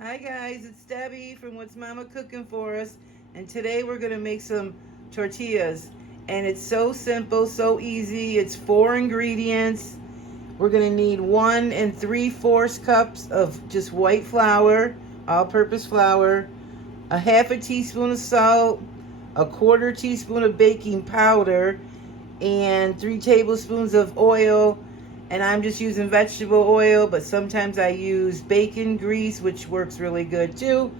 Hi guys, it's Debbie from What's Mama Cooking For Us, and today we're going to make some tortillas. And it's so simple, so easy. It's 4 ingredients. We're going to need 1 3/4 cups of just white flour, all-purpose flour, a half a teaspoon of salt, a 1/4 teaspoon of baking powder, and 3 tablespoons of oil. And I'm just using vegetable oil, but sometimes I use bacon grease, which works really good too.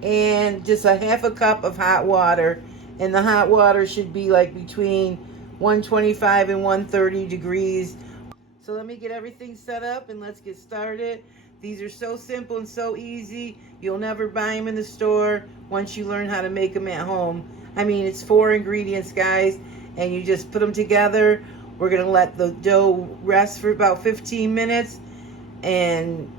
And just a half a cup of hot water. And the hot water should be like between 125 and 130 degrees. So let me get everything set up and let's get started. These are so simple and so easy. You'll never buy them in the store once you learn how to make them at home. I mean, it's 4 ingredients, guys, and you just put them together. We're going to let the dough rest for about 15 minutes, and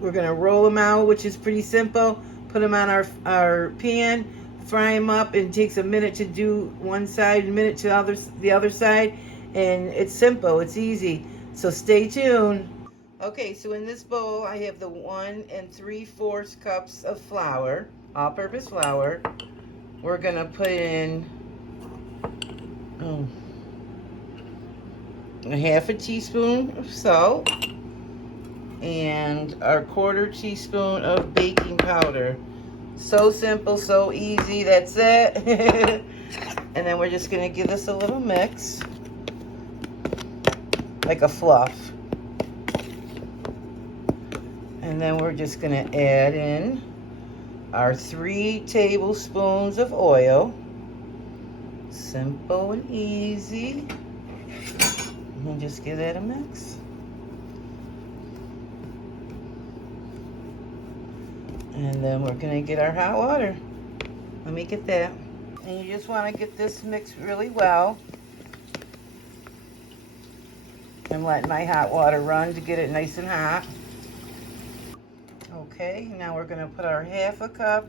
we're going to roll them out, which is pretty simple. Put them on our pan, fry them up, and it takes a minute to do one side, a minute to the other side, and it's simple, it's easy. So stay tuned. Okay, so in this bowl, I have the 1 3/4 cups of flour, all-purpose flour. We're gonna put in a half a teaspoon of salt and a 1/4 teaspoon of baking powder. So simple, so easy, that's it. And then we're just gonna give this a little mix, like a fluff. And then we're just going to add in our 3 tablespoons of oil. Simple and easy. And just give that a mix. And then we're going to get our hot water. Let me get that. And you just want to get this mixed really well. I'm letting my hot water run to get it nice and hot. Okay, now we're going to put our half a cup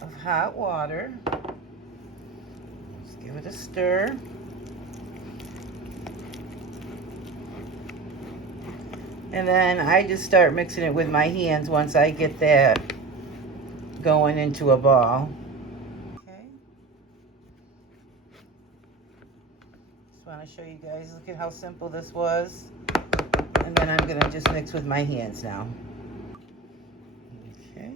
of hot water. Let's give it a stir. And then I just start mixing it with my hands once I get that going into a ball. Okay. Just want to show you guys, look at how simple this was. And then I'm going to just mix with my hands now. Okay.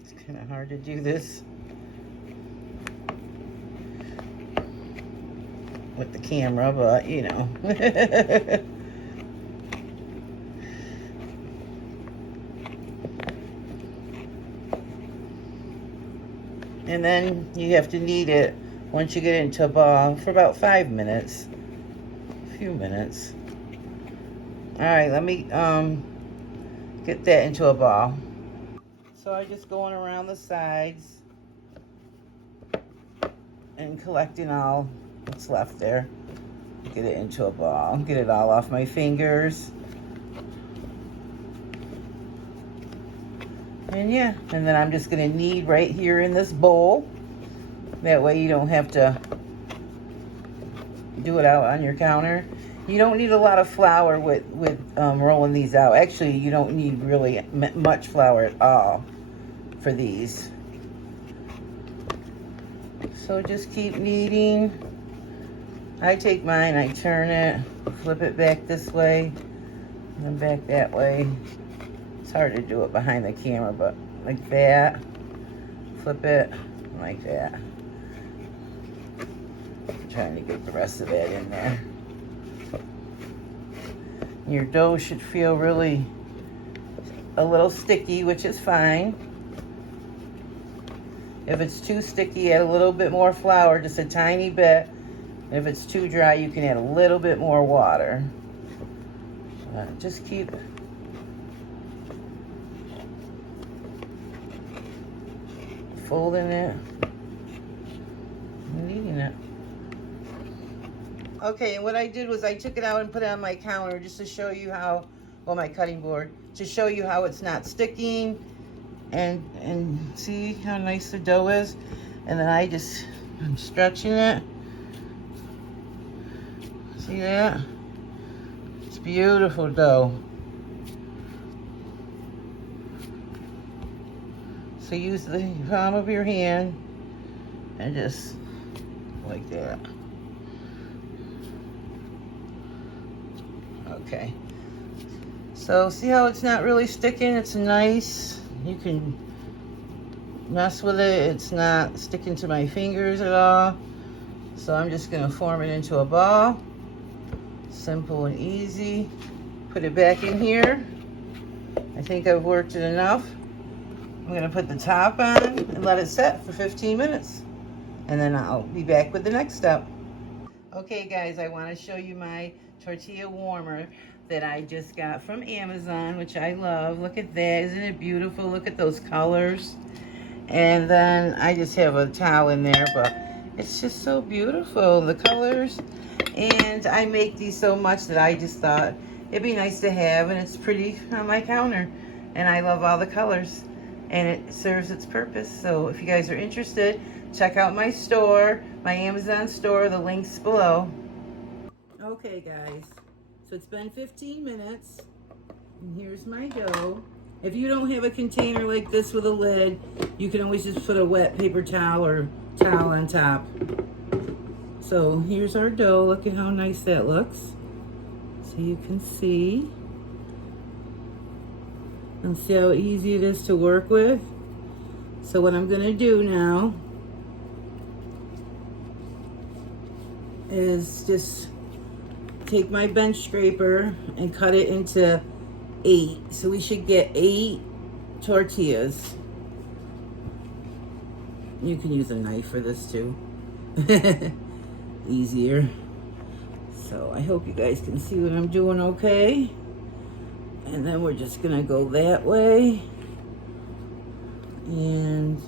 It's kind of hard to do this with the camera, but you know. And then you have to knead it once you get it into a ball for about 5 minutes. A few minutes. Alright, let me get that into a ball. So I'm just going around the sides and collecting all what's left there. Get it into a ball. Get it all off my fingers. And yeah, and then I'm just going to knead right here in this bowl. That way you don't have to do it out on your counter. You don't need a lot of flour with rolling these out. Actually, you don't need really much flour at all for these. So just keep kneading. I take mine, I turn it, flip it back this way, and then back that way. It's hard to do it behind the camera, but like that. Flip it like that. I'm trying to get the rest of that in there. Your dough should feel really a little sticky, which is fine. If it's too sticky, add a little bit more flour, just a tiny bit. If it's too dry, you can add a little bit more water. Just keep folding it and kneading it. Okay, and what I did was I took it out and put it on my counter just to show you how, well, my cutting board, to show you how it's not sticking, and see how nice the dough is. And then I'm stretching it. See that? It's beautiful dough. So use the palm of your hand and just like that. Okay. So see how it's not really sticking? It's nice. You can mess with it. It's not sticking to my fingers at all. So I'm just gonna form it into a ball. Simple and easy. Put it back in here. I think I've worked it enough. I'm gonna put the top on and let it set for 15 minutes. And then I'll be back with the next step. Okay guys, I wanna show you my tortilla warmer that I just got from Amazon, which I love. Look at that, isn't it beautiful? Look at those colors. And then I just have a towel in there, but it's just so beautiful, the colors. And I make these so much that I just thought it'd be nice to have, and it's pretty on my counter. And I love all the colors, and it serves its purpose. So if you guys are interested, check out my store, my Amazon store, the link's below. Okay guys, so it's been 15 minutes, and here's my dough. If you don't have a container like this with a lid, you can always just put a wet paper towel or towel on top. So here's our dough. Look at how nice that looks. So you can see. And see how easy it is to work with. So what I'm gonna do now is just take my bench scraper and cut it into 8. So we should get 8 tortillas. You can use a knife for this too. Easier. So I hope you guys can see what I'm doing okay. And then we're just gonna go that way. And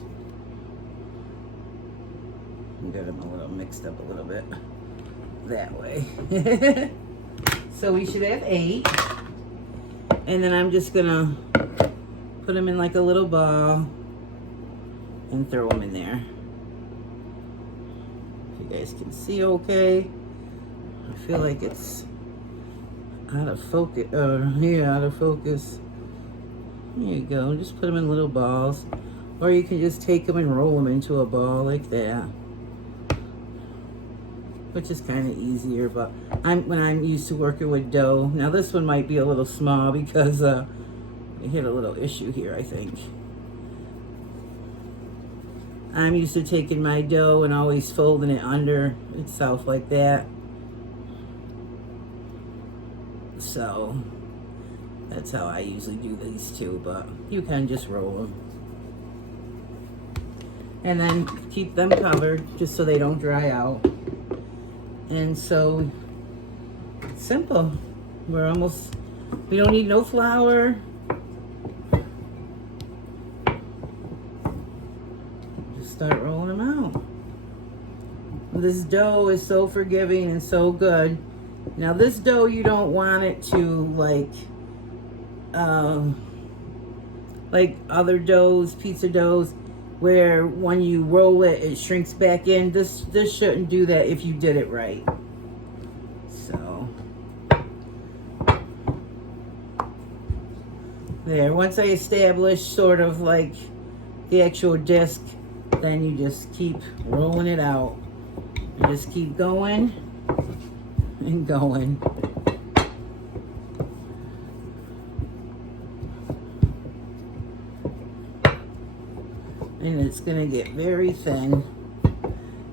got them a little mixed up a little bit that way. So we should have 8. And then I'm just gonna put them in like a little ball and throw them in there. If you guys can see okay. I feel like it's out of focus. Yeah, out of focus. There you go. Just put them in little balls. Or you can just take them and roll them into a ball like that. Which is kind of easier, but when I'm used to working with dough. Now this one might be a little small because we hit a little issue here, I think. I'm used to taking my dough and always folding it under itself like that. So that's how I usually do these too, but you can just roll them. And then keep them covered just so they don't dry out. And so it's simple. We don't need no flour. Just start rolling them out. This dough is so forgiving and so good. Now this dough, you don't want it to like other doughs, pizza doughs, where when you roll it, it shrinks back in. This shouldn't do that if you did it right. So there, once I establish sort of like the actual disc, then you just keep rolling it out. You just keep going and going. And it's gonna get very thin.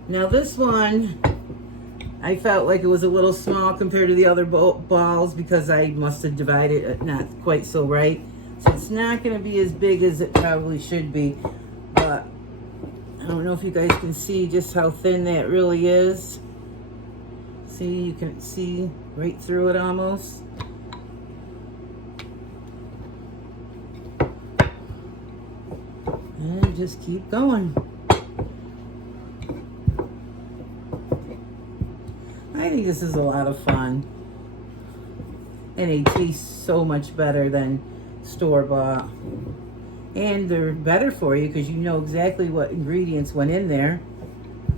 Now this one, I felt like it was a little small compared to the other balls because I must have divided it not quite so right. So it's not gonna be as big as it probably should be, but I don't know if you guys can see just how thin that really is. See, you can see right through it almost. And just keep going. I think this is a lot of fun. And they taste so much better than store-bought. And they're better for you because you know exactly what ingredients went in there.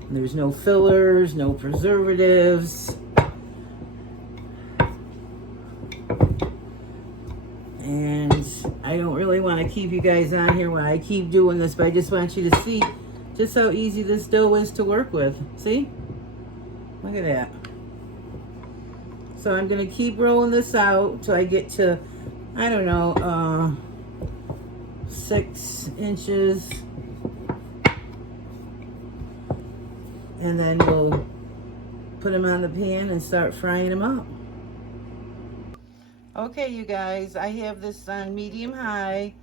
There's no fillers, no preservatives. And I don't really want to keep you guys on here while I keep doing this, but I just want you to see just how easy this dough is to work with. See? Look at that. So I'm going to keep rolling this out till I get to, I don't know, 6 inches. And then we'll put them on the pan and start frying them up. Okay, you guys, I have this on medium high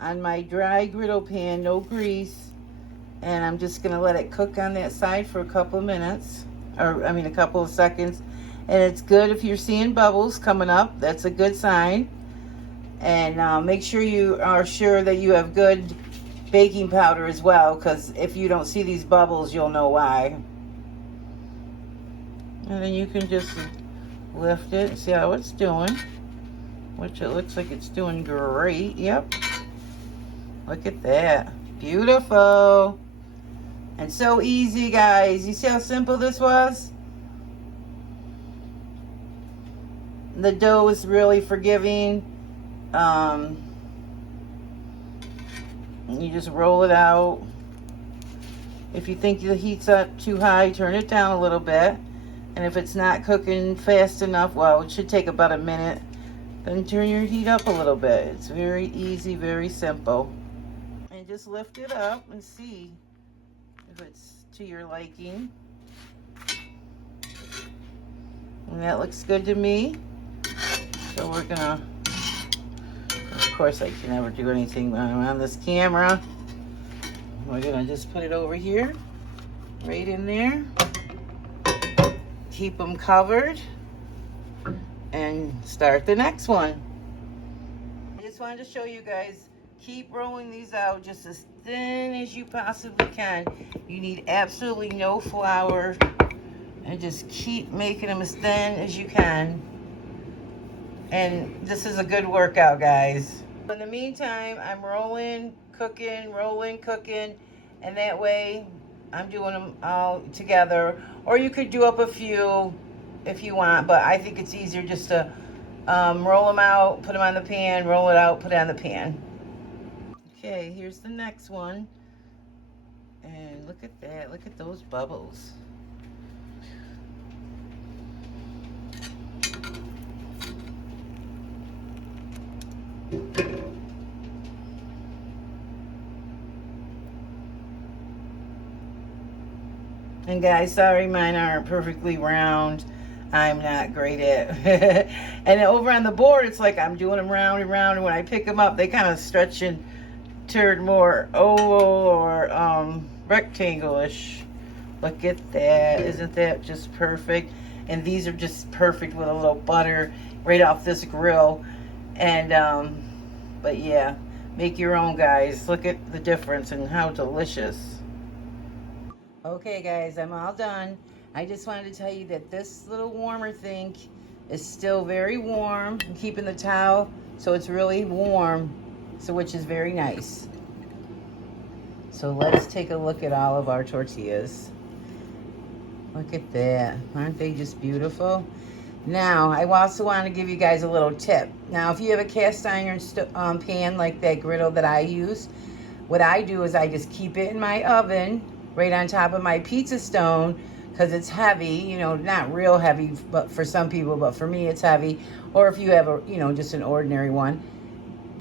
on my dry griddle pan, no grease. And I'm just going to let it cook on that side for a couple of minutes. A couple of seconds. And it's good if you're seeing bubbles coming up. That's a good sign. And make sure you are sure that you have good baking powder as well, because if you don't see these bubbles, you'll know why. And then you can just lift it and see how it's doing, which it looks like it's doing great. Yep. Look at that. Beautiful. And so easy, guys. You see how simple this was? The dough is really forgiving. You just roll it out. If you think the heat's up too high, turn it down a little bit. And if it's not cooking fast enough, well, it should take about a minute, then turn your heat up a little bit. It's very easy, very simple. And just lift it up and see if it's to your liking. And that looks good to me. So we're gonna, of course I can never do anything when I'm on this camera. We're gonna just put it over here, right in there. Keep them covered and start the next one. I just wanted to show you guys, keep rolling these out just as thin as you possibly can. You need absolutely no flour, and just keep making them as thin as you can. And this is a good workout, guys. In the meantime, I'm rolling, cooking, and that way I'm doing them all together. Or you could do up a few if you want, but I think it's easier just to roll them out, put them on the pan, roll it out, put it on the pan. Okay, here's the next one. And look at that, look at those bubbles. And guys, sorry mine aren't perfectly round. I'm not great at and over on the board it's like I'm doing them round and round, and when I pick them up they kind of stretch and turn more oval or rectangle-ish. Look at that. Isn't that just perfect? And these are just perfect with a little butter right off this grill. And but yeah, make your own, guys. Look at the difference and how delicious. Okay guys, I'm all done. I just wanted to tell you that this little warmer thing is still very warm. I'm keeping the towel so it's really warm, so which is very nice. So let's take a look at all of our tortillas. Look at that. Aren't they just beautiful? Now, I also want to give you guys a little tip. Now, if you have a cast iron pan like that griddle that I use, what I do is I just keep it in my oven right on top of my pizza stone, because it's heavy, you know, not real heavy, but for some people, but for me it's heavy. Or if you have a, you know, just an ordinary one,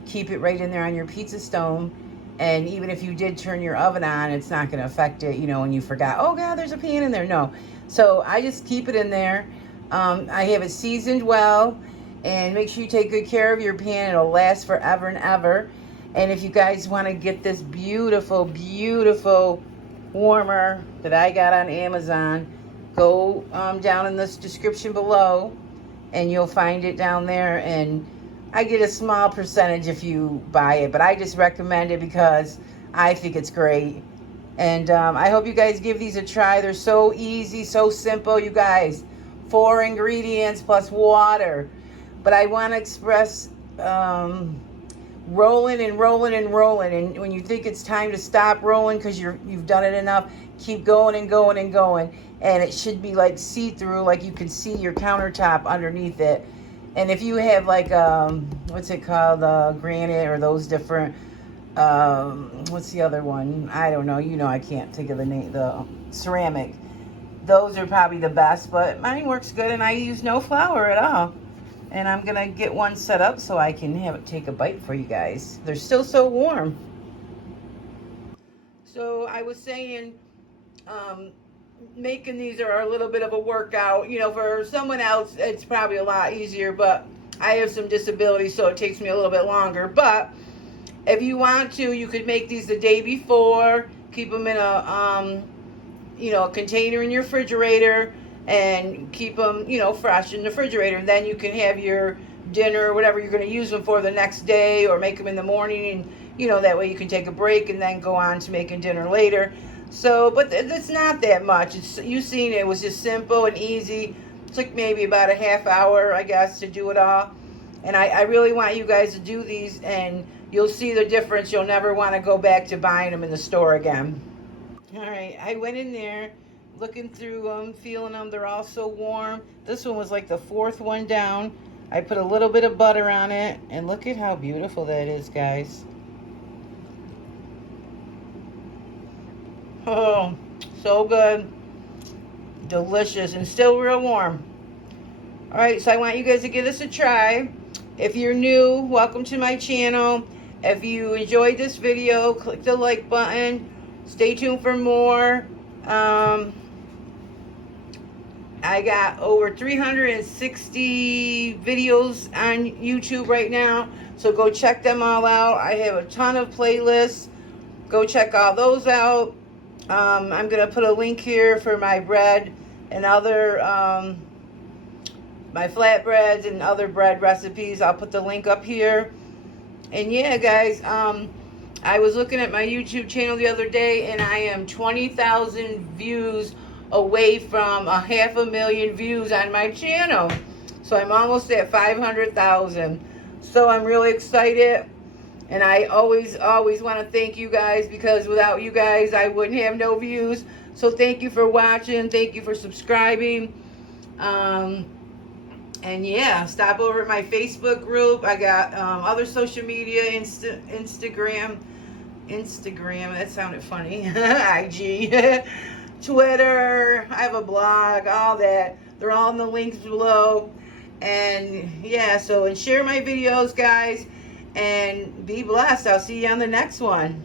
keep it right in there on your pizza stone. And even if you did turn your oven on, it's not going to affect it, you know, when you forgot, oh God, there's a pan in there. No. So I just keep it in there. I have it seasoned well, and make sure you take good care of your pan. It'll last forever and ever. And if you guys want to get this beautiful, beautiful warmer that I got on Amazon, go down in this description below and you'll find it down there. And I get a small percentage if you buy it, but I just recommend it because I think it's great. And I hope you guys give these a try. They're so easy, so simple, you guys. 4 ingredients plus water. But I want to express rolling and rolling and rolling. And when you think it's time to stop rolling because you've done it enough, keep going and going and going. And it should be like see-through, like you can see your countertop underneath it. And if you have like, what's it called, granite or those different, what's the other one? I don't know. You know, I can't think of the name, the ceramic. Those are probably the best, but mine works good and I use no flour at all. And I'm gonna get one set up so I can have it take a bite for you guys. They're still so warm. So I was saying, making these are a little bit of a workout. You know, for someone else, it's probably a lot easier, but I have some disabilities, so it takes me a little bit longer. But if you want to, you could make these the day before, keep them in a, you know, a container in your refrigerator, and keep them, you know, fresh in the refrigerator. And then you can have your dinner or whatever you're going to use them for the next day, or make them in the morning, and, you know, that way you can take a break and then go on to making dinner later. So, but it's not that much. It's, you seen it was just simple and easy. It took maybe about a half hour, I guess, to do it all. And I really want you guys to do these, and you'll see the difference. You'll never want to go back to buying them in the store again. All right, I went in there, looking through them, feeling them. They're all so warm. This one was like the fourth one down. I put a little bit of butter on it, and look at how beautiful that is, guys. Oh, so good. Delicious and still real warm. All right, so I want you guys to give this a try. If you're new, welcome to my channel. If you enjoyed this video, click the like button. Stay tuned for more. I got over 360 videos on YouTube right now, so go check them all out. I have a ton of playlists. Go check all those out. I'm going to put a link here for my bread and other, my flatbreads and other bread recipes. I'll put the link up here. And yeah, guys, I was looking at my YouTube channel the other day, and I am 20,000 views away from 500,000 views on my channel. So I'm almost at 500,000. So I'm really excited. And I always want to thank you guys, because without you guys, I wouldn't have no views. So thank you for watching. Thank you for subscribing. And yeah, stop over at my Facebook group. I got other social media, Instagram, that sounded funny, IG, Twitter. I have a blog, all that. They're all in the links below. And yeah, so, and share my videos, guys. And be blessed. I'll see you on the next one.